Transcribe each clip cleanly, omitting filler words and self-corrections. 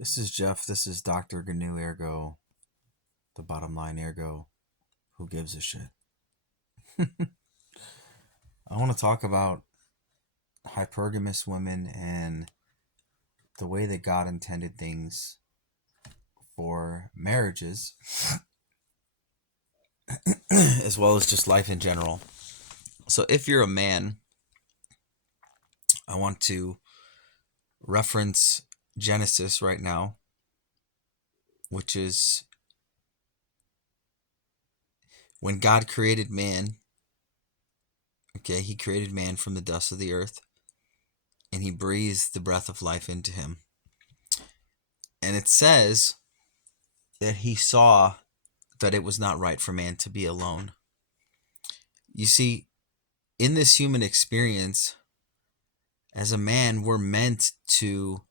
This is Jeff. This is Dr. GNU Ergo, the bottom line ergo. Who gives a shit? I want to talk about hypergamous women and the way that God intended things for marriages, as well as just life in general. So, if you're a man, I want to reference Genesis right now, which is when God created man. Okay, he created man from the dust of the earth, and he breathed the breath of life into him. And it says that he saw that it was not right for man to be alone. You see, in this human experience, as a man, we're meant to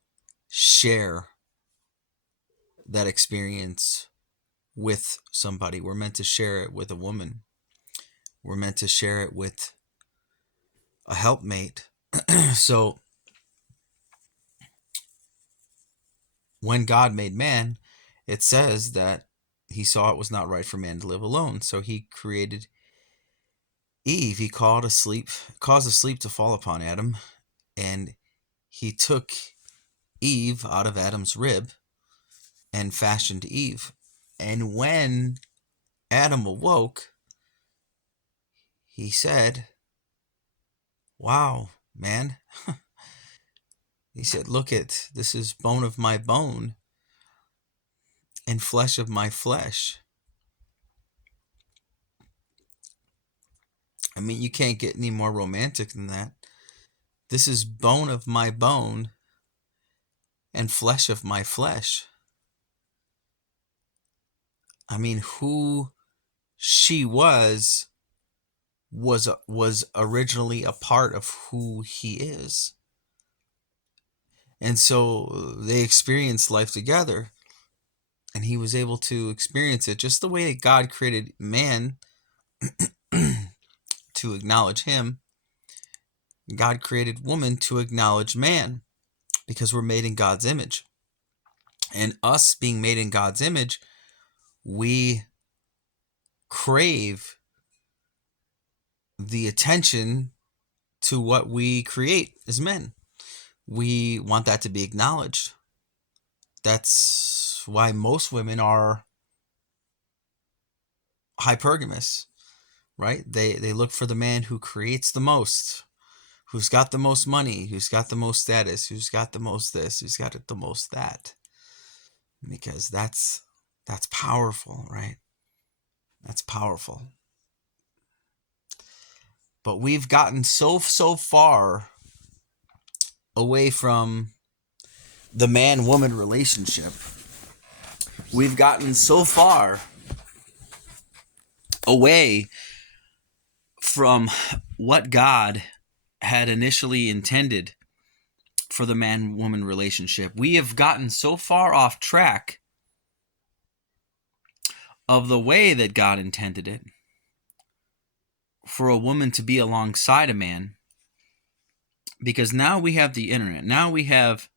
share that experience with somebody. We're meant to share it with a woman. We're meant to share it with a helpmate. So, when God made man, it says that he saw it was not right for man to live alone. So he created Eve. He caused a sleep to fall upon Adam, and he took Eve out of Adam's rib and fashioned Eve. And when Adam awoke, he said, "Wow, man." He said, "Look at this is bone of my bone and flesh of my flesh." I mean, you can't get any more romantic than that. This is bone of my bone and flesh of my flesh. I mean, who she was originally a part of who he is. And so they experienced life together, and he was able to experience it just the way that God created man to acknowledge him. God created woman to acknowledge man, because we're made in God's image. And us being made in God's image, we crave the attention to what we create as men. We want that to be acknowledged. That's why most women are hypergamous, right? They look for the man who creates the most, who's got the most money, who's got the most status, who's got the most this, who's got the most that. Because that's powerful, right? That's powerful. But we've gotten so far away from the man-woman relationship. We've gotten so far away from what God had initially intended for the man-woman relationship. We have gotten so far off track of the way that God intended it for a woman to be alongside a man, because now we have the internet. Now we have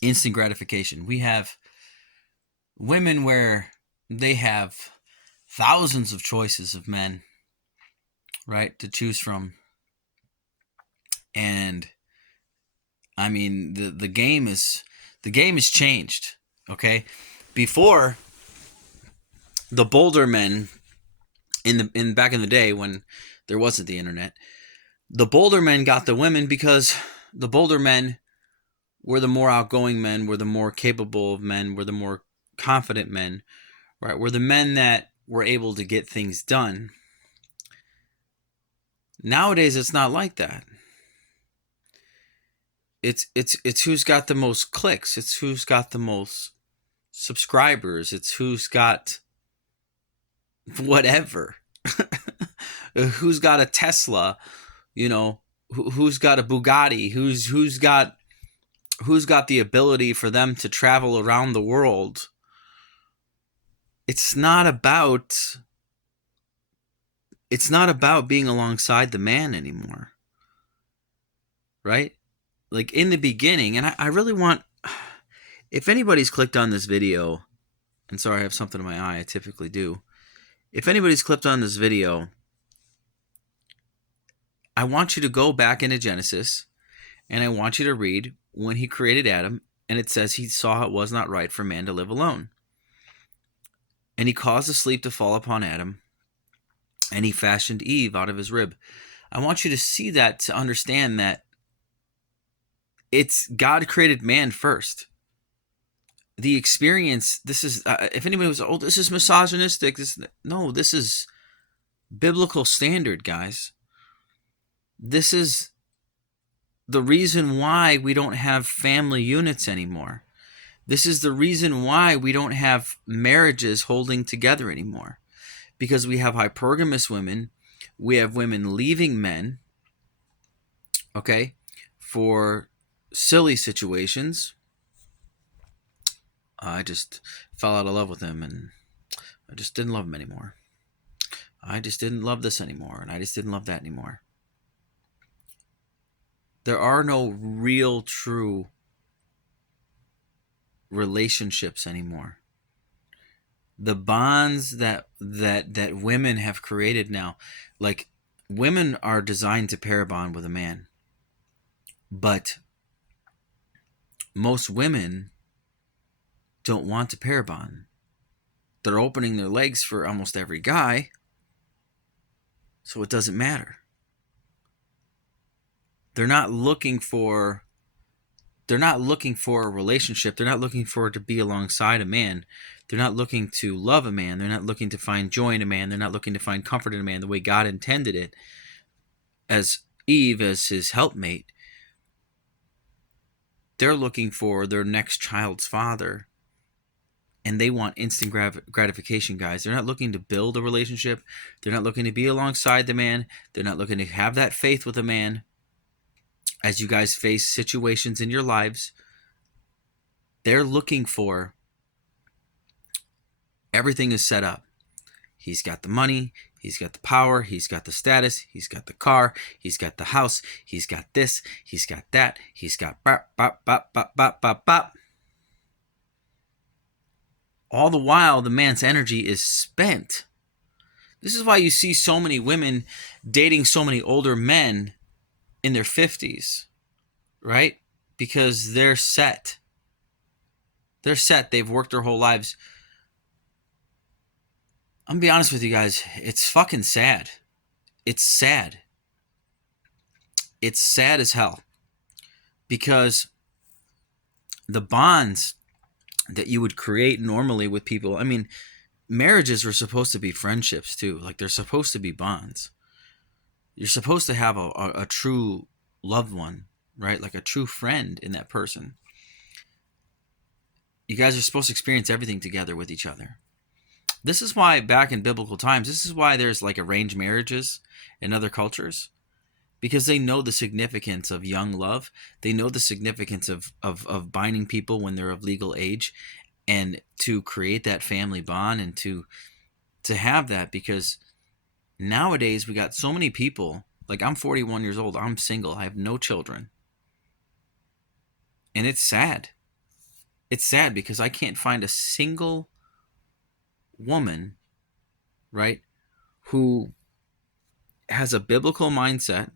instant gratification. We have women where they have thousands of choices of men, right, to choose from. And I mean, the game is changed. Okay, before, the bolder men in back in the day when there wasn't the internet, the bolder men got the women because the bolder men were the more outgoing men, were the more capable of men, were the more confident men, right? Were the men that were able to get things done. Nowadays, it's not like that. It's who's got the most clicks. It's who's got the most subscribers. It's who's got whatever. Who's got a Tesla, who's got a Bugatti, who's got the ability for them to travel around the world. It's not about being alongside the man anymore, right? Like in the beginning, and I really want, If anybody's clicked on this video, and sorry, I have something in my eye, I typically do. If anybody's clicked on this video, I want you to go back into Genesis, and I want you to read when he created Adam, and it says he saw it was not right for man to live alone. And he caused the sleep to fall upon Adam, and he fashioned Eve out of his rib. I want you to see that, to understand that it's God created man first. The experience, this is, if anybody was, oh, this is misogynistic. No, this is biblical standard, guys. This is the reason why we don't have family units anymore. This is the reason why we don't have marriages holding together anymore. Because we have hypergamous women. We have women leaving men, okay, for silly situations. I just fell out of love with him, and I just didn't love him anymore. I just didn't love this anymore, and I just didn't love that anymore. There are no real, true relationships anymore. The bonds that women have created now, like, women are designed to pair bond with a man, but most women don't want to pair bond. They're opening their legs for almost every guy, so it doesn't matter. They're not looking for a relationship. They're not looking for it to be alongside a man. They're not looking to love a man. They're not looking to find joy in a man. They're not looking to find comfort in a man the way God intended it, as Eve as his helpmate. They're looking for their next child's father, and they want instant gratification, guys. They're not looking to build a relationship. They're not looking to be alongside the man. They're not looking to have that faith with a man. As you guys face situations in your lives, they're looking for, everything is set up. He's got the money, he's got the power, he's got the status, he's got the car, he's got the house, he's got this, he's got that, he's got bop, bop, bop, bop, bop, bop, bop. All the while, the man's energy is spent. This is why you see so many women dating so many older men in their 50s, right? Because they're set. They're set. They've worked their whole lives. I'm going to be honest with you guys. It's fucking sad. It's sad. It's sad as hell. Because the bonds that you would create normally with people, I mean, marriages were supposed to be friendships too. Like, they're supposed to be bonds. You're supposed to have a true loved one, right? Like a true friend in that person. You guys are supposed to experience everything together with each other. This is why back in biblical times, this is why there's like arranged marriages in other cultures, because they know the significance of young love. They know the significance of binding people when they're of legal age, and to create that family bond, and to have that, because nowadays we got so many people, like, I'm 41 years old, I'm single, I have no children. And it's sad. It's sad because I can't find a single woman, right, who has a biblical mindset,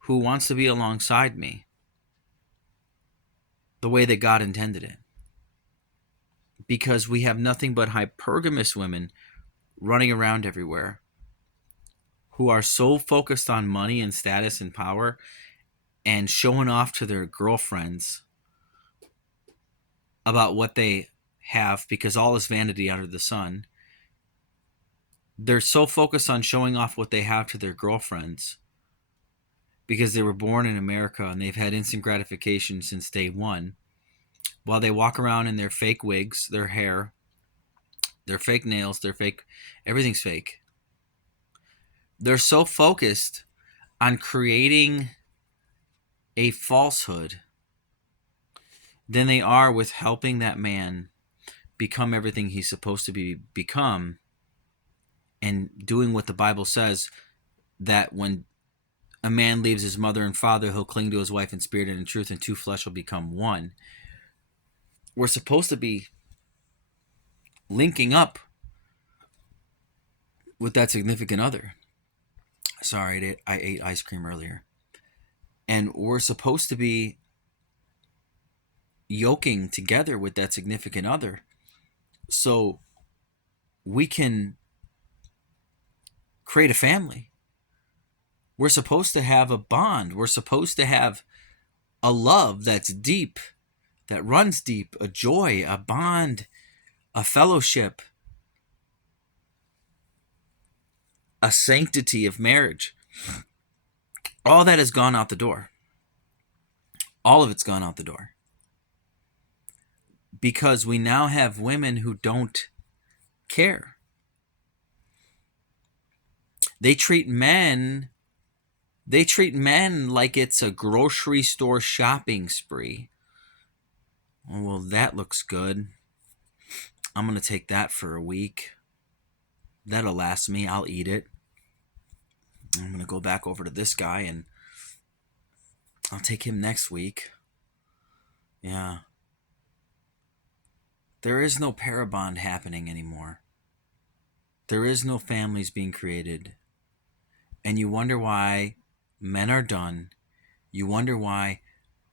who wants to be alongside me the way that God intended it. Because we have nothing but hypergamous women running around everywhere who are so focused on money and status and power and showing off to their girlfriends about what they have, because all is vanity under the sun. They're so focused on showing off what they have to their girlfriends because they were born in America and they've had instant gratification since day one, while they walk around in their fake wigs, their hair, their fake nails, their fake, everything's fake. They're so focused on creating a falsehood than they are with helping that man become everything he's supposed to become, and doing what the Bible says, that when a man leaves his mother and father, he'll cling to his wife in spirit and in truth, and two flesh will become one. we're supposed to be linking up with that significant other. Sorry, I ate ice cream earlier. And we're supposed to be yoking together with that significant other so we can create a family. We're supposed to have a bond. We're supposed to have a love that's deep, that runs deep, a joy, a bond, a fellowship, a sanctity of marriage. All that has gone out the door. All of it's gone out the door. Because we now have women who don't care. They treat men like it's a grocery store shopping spree. Oh, well, that looks good. I'm going to take that for a week. That'll last me. I'll eat it. I'm going to go back over to this guy and I'll take him next week. Yeah. There is no parabond happening anymore. There is no families being created. And you wonder why men are done. You wonder why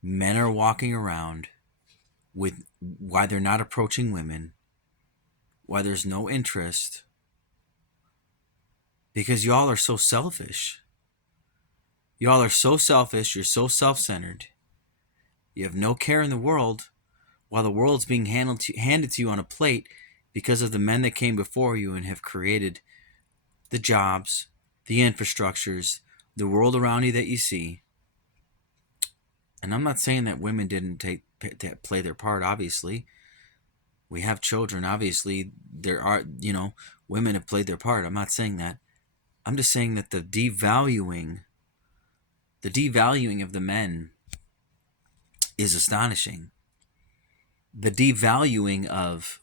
men are walking around with why they're not approaching women, why there's no interest. Because y'all are so selfish. Y'all are so selfish. You're so self-centered. You have no care in the world while the world's being handed to you on a plate because of the men that came before you and have created the jobs, the infrastructures, the world around you that you see. And I'm not saying that women didn't play their part, obviously. We have children, obviously. There are, women have played their part. I'm not saying that. I'm just saying that the devaluing of the men is astonishing. The devaluing of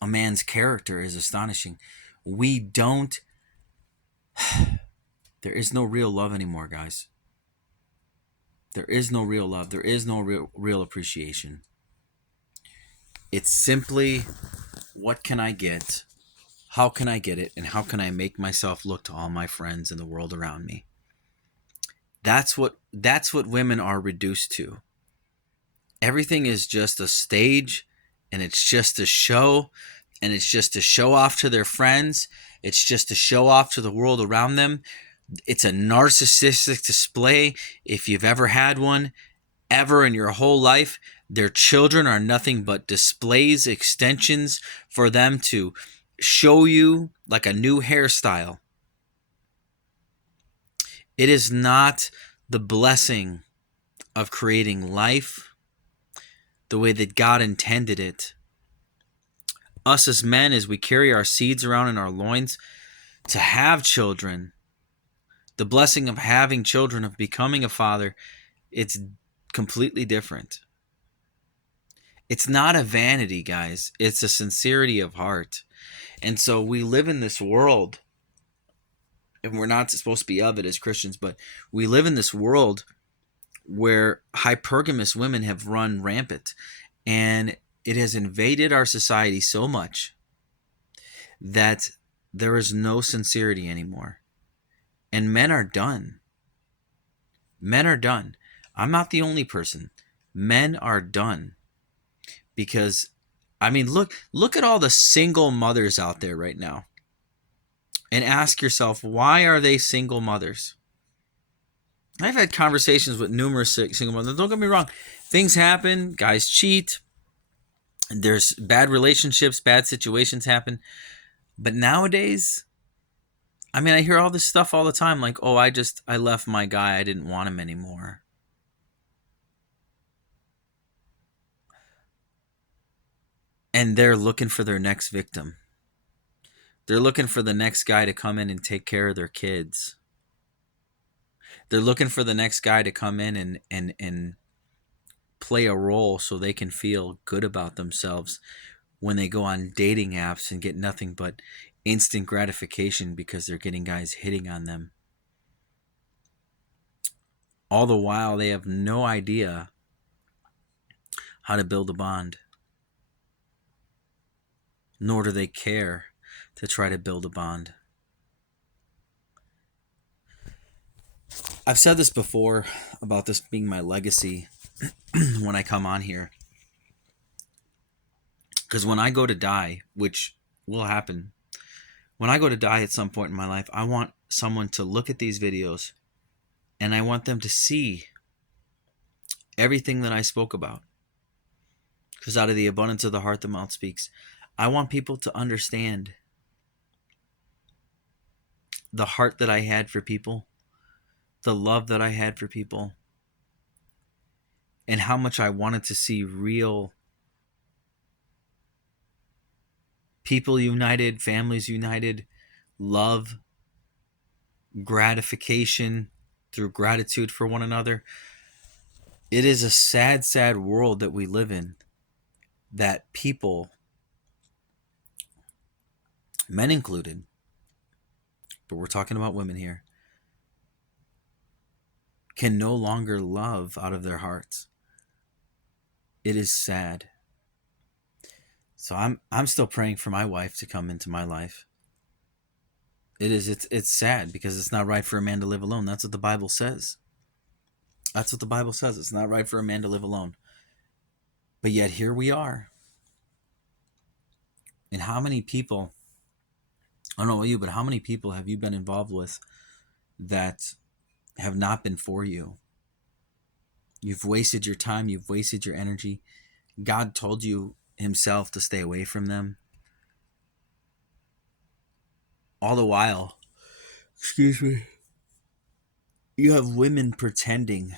a man's character is astonishing. There is no real love anymore, guys. There is no real love. There is no real appreciation. It's simply, what can I get? How can I get it? And how can I make myself look to all my friends in the world around me? That's what women are reduced to. Everything is just a stage, and it's just a show, and it's just to show off to their friends. It's just to show off to the world around them. It's a narcissistic display. If you've ever had one, ever in your whole life, their children are nothing but displays, extensions for them to show you like a new hairstyle. It is not the blessing of creating life the way that God intended it. Us as men, as we carry our seeds around in our loins, to have children, the blessing of having children, of becoming a father, it's completely different. It's not a vanity, guys. It's a sincerity of heart. And so we live in this world, and we're not supposed to be of it as Christians, but we live in this world where hypergamous women have run rampant, and it has invaded our society so much that there is no sincerity anymore. And men are done. Men are done. I'm not the only person. Men are done. Because, look at all the single mothers out there right now. And ask yourself, why are they single mothers? I've had conversations with numerous single mothers. Don't get me wrong. Things happen. Guys cheat. There's bad relationships, bad situations happen. But nowadays, I hear all this stuff all the time. Like, oh, I left my guy. I didn't want him anymore. And they're looking for their next victim. They're looking for the next guy to come in and take care of their kids. They're looking for the next guy to come in and play a role so they can feel good about themselves when they go on dating apps and get nothing but instant gratification because they're getting guys hitting on them. All the while, they have no idea how to build a bond, nor do they care to try to build a bond. I've said this before about this being my legacy when I come on here. Because when I go to die, which will happen, when I go to die at some point in my life, I want someone to look at these videos and I want them to see everything that I spoke about. Because out of the abundance of the heart, the mouth speaks. I want people to understand the heart that I had for people, the love that I had for people, and how much I wanted to see real people united, families united, love, gratification through gratitude for one another. It is a sad, sad world that we live in, that people, men included, but we're talking about women here, can no longer love out of their hearts. It is sad. So I'm still praying for my wife to come into my life. It's sad because it's not right for a man to live alone. That's what the Bible says. That's what the Bible says. It's not right for a man to live alone. But yet here we are. And how many people, I don't know about you, but how many people have you been involved with that have not been for you? You've wasted your time, you've wasted your energy. God told you himself to stay away from them. All the while, excuse me, you have women pretending